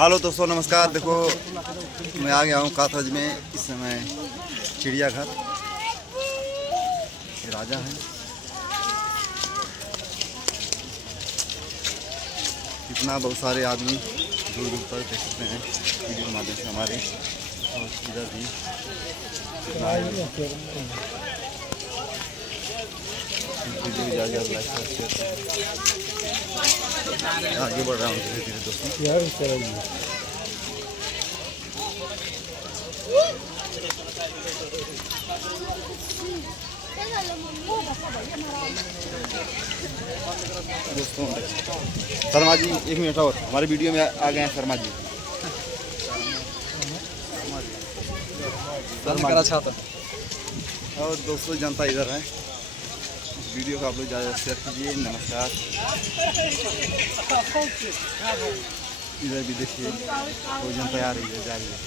Hello दोस्तों, नमस्कार। देखो, मैं आ गया हूँ काथरज में। इस समय चिड़ियाघर, ये राजा है। कितना बहुत सारे आदमी दूर दूर पर देख सकते हैं वीडियो के माध्यम से हमारे। और इधर भी कितना आगे बढ़ रहा हूँ धीरे धीरे दोस्तों। दोस्तों शर्मा जी, एक मिनट और, हमारे वीडियो में आ गए हैं शर्मा जी। और दोस्तों जनता इधर है। इस वीडियो को आप लोग ज़्यादा शेयर कीजिए। नमस्कार। इधर भी देखिए, वो जनता आ रही है, जा रही है।